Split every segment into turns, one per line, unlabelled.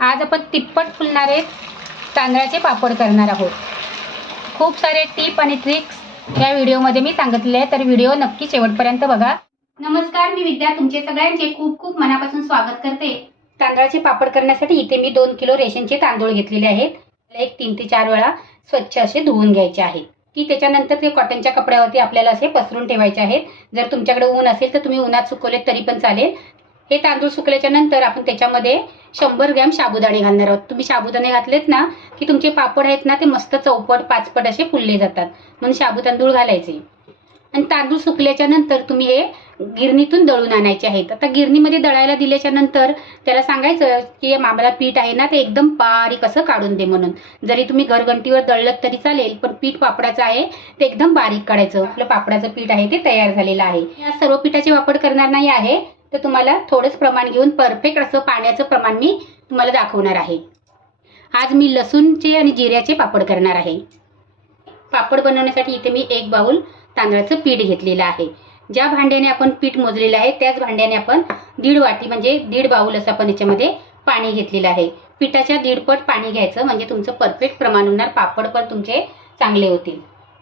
आज आपण तिप्पट फुलणारे तांदळाचे पापड करणार आहोत. खूप सारे टीप आणि ट्रिक्स या व्हिडिओमध्ये मी सांगितले आहे तर व्हिडिओ नक्की शेवटपर्यंत बघा. नमस्कार मी विद्या. तुमचे सगळ्यांचे खूप खूप मनापासून स्वागत करते. तांदळाचे पापड करण्यासाठी इथे मी दोन किलो रेशनचे तांदूळ घेतलेले आहेत. एक तीन ते चार वेळा स्वच्छ असे धुवून घ्यायचे आहेत की त्याच्यानंतर ते कॉटनच्या कपड्यावरती आपल्याला असे पसरून ठेवायचे आहेत. जर तुमच्याकडे ऊन असेल तर तुम्ही उन्हात सुकवले तरी पण चालेल. हे तांदूळ सुकल्याच्या नंतर आपण त्याच्यामध्ये शंभर ग्रॅम साबुदाणे घालणार आहोत. तुम्ही साबुदाणे घातलेत ना की तुमचे पापड आहेत ना ते मस्त चौपट पाचपट असे फुलले जातात. म्हणून साबू तांदूळ घालायचे. आणि तांदूळ सुकल्याच्या नंतर तुम्ही हे गिरणीतून दळून आणायचे आहेत. आता गिरणीमध्ये दळायला दिल्याच्या नंतर त्याला सांगायचं की आम्हाला मामाला पीठ आहे ना ते एकदम बारीक असं काढून दे म्हणून. जरी तुम्ही घरघंटीवर दळलं तरी चालेल पण पीठ पापडाचं आहे ते एकदम बारीक काढायचं. आपलं पापडाचं पीठ आहे ते तयार झालेलं आहे. या सर्व पिठाची वापर करणार नाही आहे. तर तुम्हाला थोडंच प्रमाण घेऊन परफेक्ट असं पाण्याचं प्रमाण मी तुम्हाला दाखवणार आहे. आज मी लसूणचे आणि जिऱ्याचे पापड करणार आहे. पापड बनवण्यासाठी इथे मी एक बाऊल तांदळाचं पीठ घेतलेलं आहे. ज्या भांड्याने आपण पीठ मोजलेलं आहे त्याच भांड्याने आपण दीड वाटी म्हणजे दीड बाऊल असं आपण याच्यामध्ये पाणी घेतलेलं आहे. पिठाच्या दीडपट पाणी घ्यायचं म्हणजे तुमचं परफेक्ट प्रमाण होणार. पापड पण तुमचे चांगले होतील.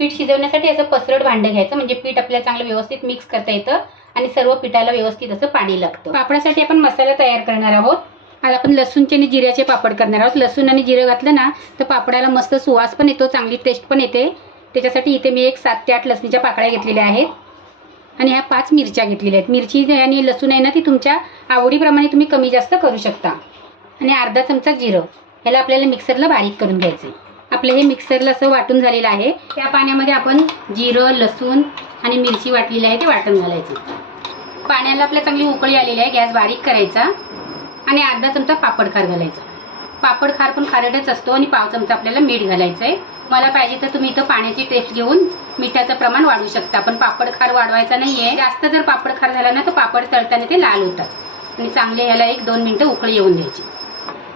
पीठ शिजवण्यासाठी असं पसरट भांडं घ्यायचं म्हणजे पीठ आपल्याला चांगलं व्यवस्थित मिक्स करता येतं. आणि सर्व पिठाला व्यवस्थित असं पाणी लागतं. पापडासाठी आपण मसाला तयार करणार आहोत. आज आपण लसूणचे आणि जिऱ्याचे पापड करणार आहोत. लसूण आणि जिरं घातलं ना तर पापडाला मस्त सुवास पण येतो चांगली टेस्ट पण येते. त्याच्यासाठी इथे मी एक सात ते आठ लसणीच्या पाकळ्या घेतलेल्या आहेत. आणि ह्या पाच मिरच्या घेतलेल्या आहेत. मिरची आणि लसूण आहे ना ती तुमच्या आवडीप्रमाणे तुम्ही कमी जास्त करू शकता. आणि अर्धा चमचा जिरं ह्याला आपल्याला मिक्सरला बारीक करून घ्यायचं आपलं हे मिक्सरला असं वाटून झालेलं आहे. त्या पाण्यामध्ये आपण जिरं लसूण आणि मिरची वाटलेली आहे ते वाटण घालायचं. पाण्याला आपल्या चांगली उकळी आलेली आहे गॅस बारीक करायचा. आणि अर्धा चमचा पापड खार घालायचा. पापड खार पण खारटच असतो आणि पाव चमचा आपल्याला मीठ घालायचं आहे मला पाहिजे तर तुम्ही इथं पाण्याची टेस्ट घेऊन मिठाचं प्रमाण वाढवू शकता. पण पापड खार वाढवायचा नाही आहे जास्त जर पापड खार झाला ना तर पापड तळताना ते लाल होतात. आणि चांगले ह्याला एक दोन मिनटं उकळी येऊन द्यायची.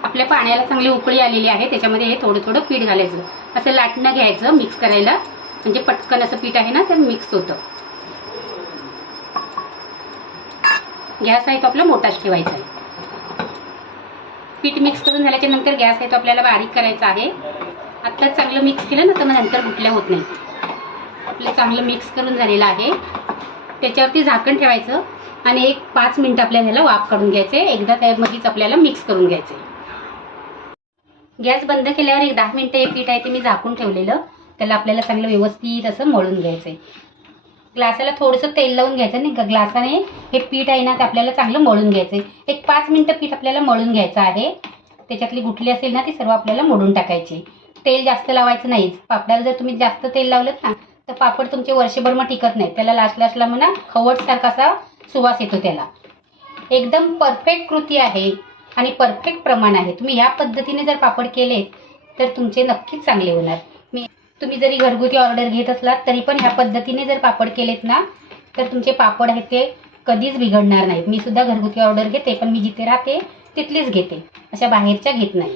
आपल्या पाण्याला चांगली उकळी आलेली आहे त्याच्यामध्ये हे थोडं थोडं पीठ घालायचं. असं लाटणं घ्यायचं मिक्स करायला. म्हणजे पटकन असं पीठ आहे ना ते मिक्स होतं. गॅस आहे तो आपला मोठाच ठेवायचा आहे. पीठ मिक्स करून झाल्याच्यानंतर गॅस आहे तो आपल्याला बारीक करायचा आहे. आत्ता चांगलं मिक्स केलं ना तर मग नंतर गुटल्या होत नाही. आपलं चांगलं मिक्स करून झालेलं आहे. त्याच्यावरती झाकण ठेवायचं आणि एक पाच मिनटं आपल्याला ह्याला वाफ काढून घ्यायचे. एकदा त्यामध्येच आपल्याला मिक्स करून घ्यायचे. गॅस बंद केल्यावर एक दहा मिनटं हे पीठ आहे ते मी झाकून ठेवलेलं. त्याला आपल्याला चांगलं व्यवस्थित असं मळून घ्यायचं आहे ग्लासाला थोडंसं तेल लावून घ्यायचं नाही का? ग्लासाने हे पीठ आहे ना ते आपल्याला चांगलं मळून घ्यायचं आहे एक पाच मिनटं पीठ आपल्याला मळून घ्यायचं आहे. त्याच्यातली गुठली असेल ना ती सर्व आपल्याला मोडून टाकायची. तेल जास्त लावायचं नाही. पापडाला जर तुम्ही जास्त तेल लावलं ना तर पापड तुमचे वर्षभर मग टिकत नाही. त्याला लास्ट लास्टला म्हणा खवटसारखा असा सुवास येतो त्याला. एकदम परफेक्ट कृती आहे आणि परफेक्ट प्रमाण आहे. तुम्ही ह्या पद्धतीने जर पापड केले तर तुमचे नक्कीच चांगले होणार. तुम्ही जरी घरगुती ऑर्डर घेत असलात तरी पण ह्या पद्धतीने जर पापड केलेत ना तर तुमचे पापड आहेत ते कधीच बिघडणार नाहीत. मी सुद्धा घरगुती ऑर्डर घेते पण मी जिथे राहते तिथलीच घेते. अशा बाहेरच्या घेत नाही.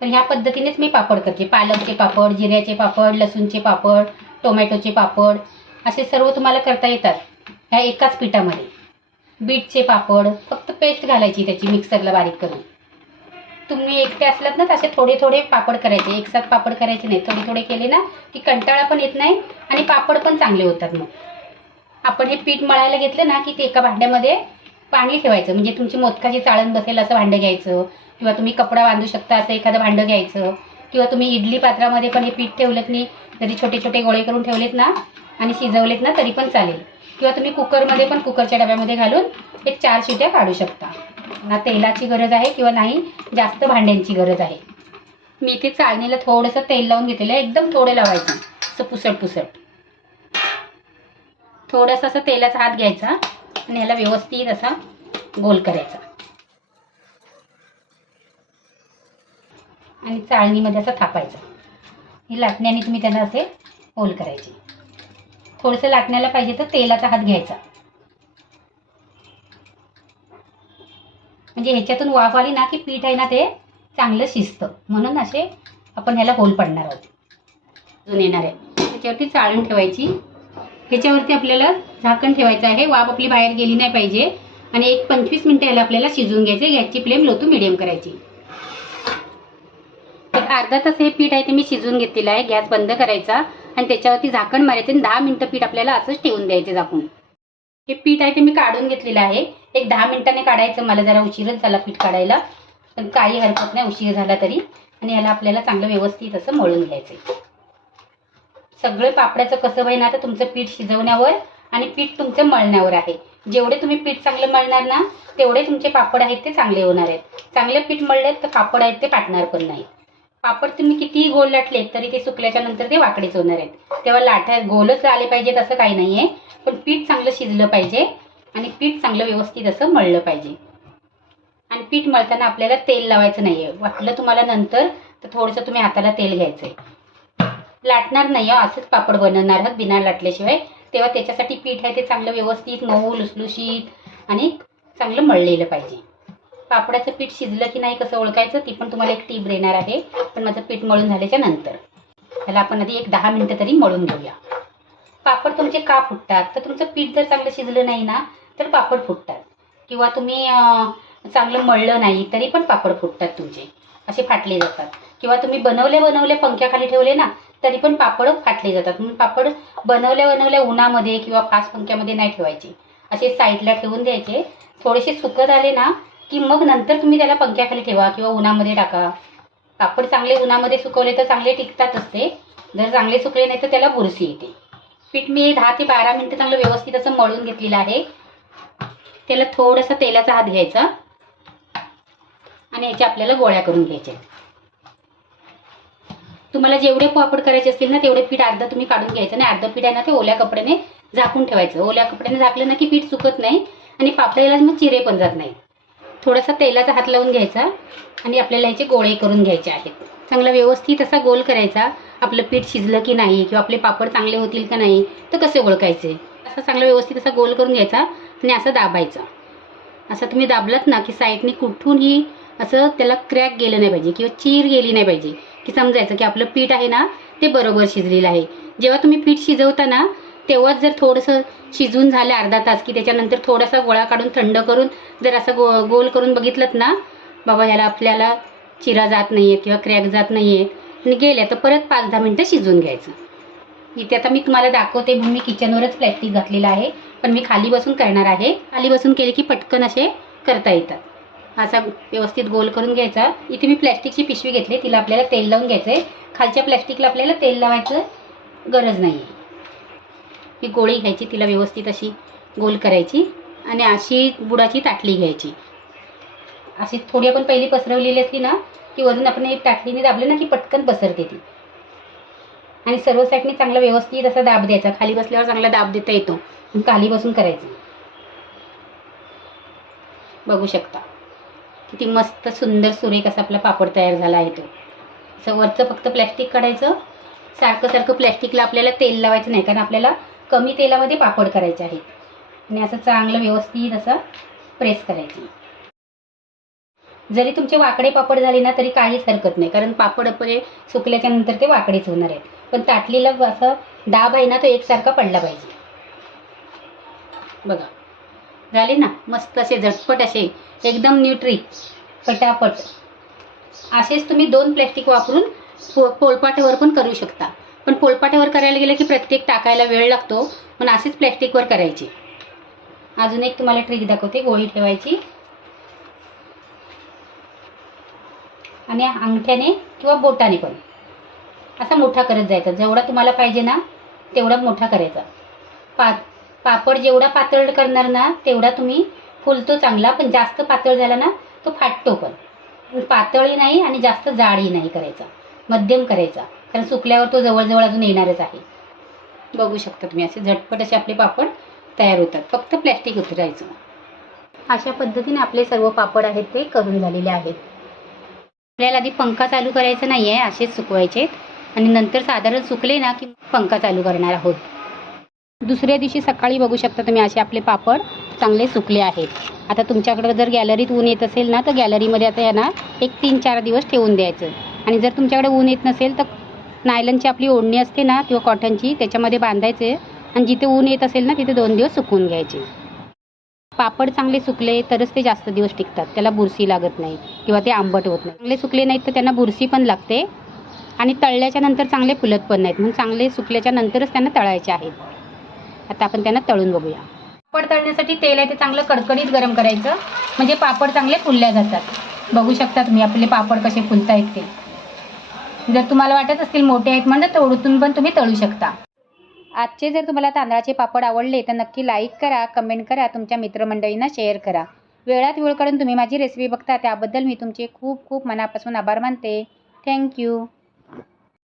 पण ह्या पद्धतीनेच मी पापड करते. पालकचे पापड जिऱ्याचे पापड लसूणचे पापड टोमॅटोचे पापड असे सर्व तुम्हाला करता येतात ह्या एकाच पिठामध्ये. बीटचे पापड फक्त पेस्ट घालायची त्याची मिक्सरला बारीक करून. तुम्ही एकटे असलात ना तसे थोडे थोडे पापड करायचे. एकसाथ पापड करायचे नाही थोडे थोडे केले ना की कंटाळा पण येत नाही आणि पापड पण चांगले होतात मग. आपण हे पीठ मळायला घेतलं ना की ते एका भांड्यामध्ये पाणी ठेवायचं. म्हणजे तुमची मोदकाची चाळण बसेल असं भांडं घ्यायचं किंवा तुम्ही कपडा बांधू शकता असं एखादं भांडं घ्यायचं किंवा तुम्ही इडली पात्रामध्ये पण हे पीठ ठेवलेत नाही जरी छोटे छोटे गोळे करून ठेवलेत ना आणि शिजवलेत ना तरी पण चालेल. किंवा तुम्ही कुकरमध्ये पण कुकरच्या डब्यामध्ये घालून एक चार शिट्या काढू शकता. ना तेलाची गरज आहे किंवा नाही जास्त भांड्यांची गरज आहे. मी इथे चाळणीला थोडंसं तेल लावून घेतलेलं आहे एकदम थोडं लावायचं असं पुसट पुसट. थोडंसं असं तेलाचा हात घ्यायचा आणि ह्याला व्यवस्थित असा गोल करायचा. आणि चाळणीमध्ये असं थापायचं. हे लाटण्याने तुम्ही त्यांना असे होल करायचे. थोडंसं लाटण्याला पाहिजे तर तेलाचा हात घ्यायचा. म्हणजे ह्याच्यातून वाफ आली ना की पीठ आहे ना ते चांगलं शिजतं. म्हणून असे आपण ह्याला होल पडणार आहोत. अजून येणार आहे. त्याच्यावरती चाळून ठेवायची. ह्याच्यावरती आपल्याला झाकण ठेवायचं आहे. वाफ आपली बाहेर गेली नाही पाहिजे. आणि एक पंचवीस मिनटं ह्याला आपल्याला शिजवून घ्यायचे. गॅसची फ्लेम लो टू मिडियम करायची अर्धा तास हे पीठ आहे ते मी शिजवून घेतलेलं आहे. गॅस बंद करायचा. आणि त्याच्यावरती झाकण मारायचं. आणि दहा मिनिटं पीठ आपल्याला असंच ठेवून द्यायचे झाकून. हे पीठ आहे ते मी काढून घेतलेलं आहे. एक दहा मिनिटाने काढायचं मला जरा उशीरच झाला पीठ काढायला. पण काही हरकत नाही उशीर झाला तरी. आणि याला आपल्याला चांगलं व्यवस्थित असं मळून घ्यायचं सगळं पापड्याचं कसं होईल ना तर तुमचं पीठ शिजवण्यावर आणि पीठ तुमचं मळण्यावर आहे. जेवढे तुम्ही पीठ चांगलं मळणार ना तेवढे तुमचे पापड आहेत ते चांगले होणार आहेत. चांगले पीठ मळले तर पापड आहेत ते पाटणार पण नाही पापड तुम्ही कितीही गोल लाटले तरी ते सुकल्याच्या नंतर ते वाकडेच होणार आहेत. तेव्हा लाटा गोलच आले पाहिजेत असं काही नाही आहे पण पीठ चांगलं शिजलं पाहिजे आणि पीठ चांगलं व्यवस्थित असं मळलं पाहिजे. आणि पीठ मळताना आपल्याला तेल लावायचं नाही आहे वाटलं तुम्हाला नंतर तर थोडंसं तुम्ही हाताला तेल घ्यायचं आहे लाटणार नाही आहे असंच पापड बनवणार आहात बिना लाटल्याशिवाय. तेव्हा त्याच्यासाठी पीठ आहे ते चांगलं व्यवस्थित मऊ लुसलुशीत आणि चांगलं मळलेलं पाहिजे. पापडाचं पीठ शिजलं की नाही कसं ओळखायचं ती पण तुम्हाला एक टीप देणार आहे. पण माझं पीठ मळून झाल्याच्यानंतर. त्याला आपण आधी एक दहा मिनटं तरी मळून घेऊया. पापड तुमचे का फुटतात? तर तुमचं पीठ जर चांगलं शिजलं नाही ना तर पापड फुटतात. किंवा तुम्ही चांगलं मळलं नाही तरी पण पापड फुटतात तुमचे. असे फाटले जातात. किंवा तुम्ही बनवले बनवले पंख्याखाली ठेवले ना तरी पण पापड फाटले जातात. म्हणून पापड बनवल्या बनवल्या उन्हामध्ये किंवा फास्ट पंख्यामध्ये नाही ठेवायचे. असे साईडला ठेवून द्यायचे. थोडेसे सुकत आले ना की मग नंतर तुम्ही त्याला पंख्याखाली ठेवा किंवा उन्हामध्ये टाका. पापड चांगले उन्हामध्ये सुकवले तर चांगले टिकतातच ते जर चांगले सुकले नाही तर त्याला बुरशी येते. पीठ मी दहा ते बारा मिनटं चांगलं व्यवस्थित असं मळून घेतलेलं आहे. त्याला थोडासा तेलाचा हात घ्यायचा. आणि याच्या आपल्याला गोळ्या करून घ्यायच्या तुम्हाला जेवढे पापड करायचे असतील ना तेवढे पीठ अर्धा तुम्ही काढून घ्यायचं आणि अर्धं पीठ आहे ना ते ओल्या कपड्याने झाकून ठेवायचं. ओल्या कपड्याने झाकलं ना की पीठ सुकत नाही. आणि पापडाला मग चिरे पण जात नाही थोडासा तेलाचा हात लावून घ्यायचा आणि आपल्याला याचे गोळे करून घ्यायचे आहेत. चांगला व्यवस्थित असा गोल करायचा आपलं पीठ शिजलं की नाही किंवा आपले पापड चांगले होतील का नाही तर कसे ओळखायचे? असं चांगला व्यवस्थित असा गोल करून घ्यायचा आणि असं दाबायचा. असं तुम्ही दाबलात ना की साईडने कुठूनही असं त्याला क्रॅक गेलं नाही पाहिजे किंवा चीर गेली नाही पाहिजे. की समजायचं की आपलं पीठ आहे ना ते बरोबर शिजलेलं आहे. जेव्हा तुम्ही पीठ शिजवता ना तेव्हाच जर थोडंसं शिजून झालं अर्धा तास की त्याच्यानंतर थोडासा गोळा काढून थंड करून जर असं गो गोल करून बघितलं ना बाबा ह्याला आपल्याला चिरा जात नाही आहे किंवा क्रॅक जात नाही आहे आणि गेल्या तर परत पाच दहा मिनटं शिजवून घ्यायचं. इथे आता मी तुम्हाला दाखवते म्हणून मी किचनवरच प्लॅस्टिक घातलेलं आहे पण मी खाली बसून करणार आहे. खाली बसून केले की पटकन असे करता येतात. असा व्यवस्थित गोल करून घ्यायचा. इथे मी प्लॅस्टिकची पिशवी घेतली तिला आपल्याला तेल लावून घ्यायचं आहे खालच्या प्लॅस्टिकला आपल्याला तेल लावायचं गरज नाही आहे ती गोळी घ्यायची तिला व्यवस्थित अशी गोल करायची आणि अशी बुडाची ताटली घ्यायची. अशी थोडी आपण पहिली पसरवलेली असली ना की वरून आपण एक ताटलीने दाबले ना की पटकन पसरते ती. आणि सर्व साईडने चांगला व्यवस्थित असा दाब द्यायचा. खाली बसल्यावर चांगला दाब देता येतो. खाली बसून करायचं. बघू शकता. किती मस्त सुंदर सुरेख असा आपला पापड तयार झाला आहे तो. असं वरचं फक्त प्लॅस्टिक काढायचं. सारखं सारखं प्लॅस्टिकला आपल्याला तेल लावायचं नाही कारण आपल्याला कमी तेलामध्ये पापड करायचे आहेत. आणि असं चांगलं व्यवस्थित असं प्रेस करायचं. जरी तुमचे वाकडे पापड झाले ना तरी काहीच हरकत नाही. कारण पापड आपले सुकल्याच्या नंतर ते वाकडेच होणार आहेत. पण ताटलीला असं दाब आहे ना तो एकसारखा पडला पाहिजे. बघा. झाले ना? मस्त असे झटपट असे. एकदम न्यूट्री पटापट असेच तुम्ही दोन प्लॅस्टिक वापरून पो पोळपाटावर पण करू शकता. पण पोलपाटावर करायला गेलं की प्रत्येक टाकायला वेळ लागतो पण असेच प्लॅस्टिकवर करायचे. अजून एक तुम्हाला ट्रिक दाखवते गोळी ठेवायची. आणि अंगठ्याने किंवा बोटाने पण. असा मोठा करत जायचा. जेवढा तुम्हाला पाहिजे ना तेवढा मोठा करायचा. पा पापड जेवढा पातळ करणार ना तेवढा तुम्ही फुलतो चांगला पण जास्त पातळ झाला ना तो फाटतो पण. पातळही नाही आणि जास्त जाडही नाही करायचा. मध्यम करायचा. कारण सुकल्यावर तो जवळजवळ अजून येणारच आहे. बघू शकता तुम्ही असे झटपट असे आपले पापड तयार होतात. फक्त प्लॅस्टिक उतरायचं अशा पद्धतीने आपले सर्व पापड आहेत ते करून झालेले आहेत. आपल्याला आधी पंखा चालू करायचा नाही आहे असेच सुकवायचे आणि नंतर साधारण सुकले ना की पंखा चालू करणार आहोत. दुसऱ्या दिवशी सकाळी बघू शकता तुम्ही असे आपले पापड चांगले सुकले आहेत. आता तुमच्याकडं जर गॅलरीत ऊन येत असेल ना तर गॅलरीमध्ये आता यांना एक तीन चार दिवस ठेवून द्यायचं. आणि जर तुमच्याकडे ऊन येत नसेल तर नायलनची आपली ओढणी असते ना किंवा कॉटनची त्याच्यामध्ये बांधायचे आणि जिथे ऊन येत असेल ना तिथे दोन दिवस सुकवून घ्यायचे. पापड चांगले सुकले तरच ते जास्त दिवस टिकतात. त्याला बुरशी लागत नाही किंवा ते आंबट होत नाही. चांगले सुकले नाहीत तर त्यांना बुरशी पण लागते आणि तळल्याच्या नंतर चांगले फुलत पण नाहीत. म्हणून चांगले सुकल्याच्या नंतरच त्यांना तळायचे आहेत. आता आपण त्यांना तळून बघूया. पापड तळण्यासाठी तेल आहे ते चांगलं कडकडीत गरम करायचं. म्हणजे पापड चांगले फुलल्या जातात. बघू शकता तुम्ही आपले पापड कसे फुलत आहेत ते. जर तुम्हाला वाटत असतील मोठे आहेत म्हणजे तोडून पण तुम्ही तळू शकता. आजचे जर तुम्हाला तांदळाचे पापड आवडले तर नक्की लाईक करा कमेंट करा तुमच्या मित्रमंडळींना शेअर करा. वेळात वेळ काढून तुम्ही माझी रेसिपी बघता त्याबद्दल मी तुमचे खूप खूप मनापासून आभार मानते. थँक्यू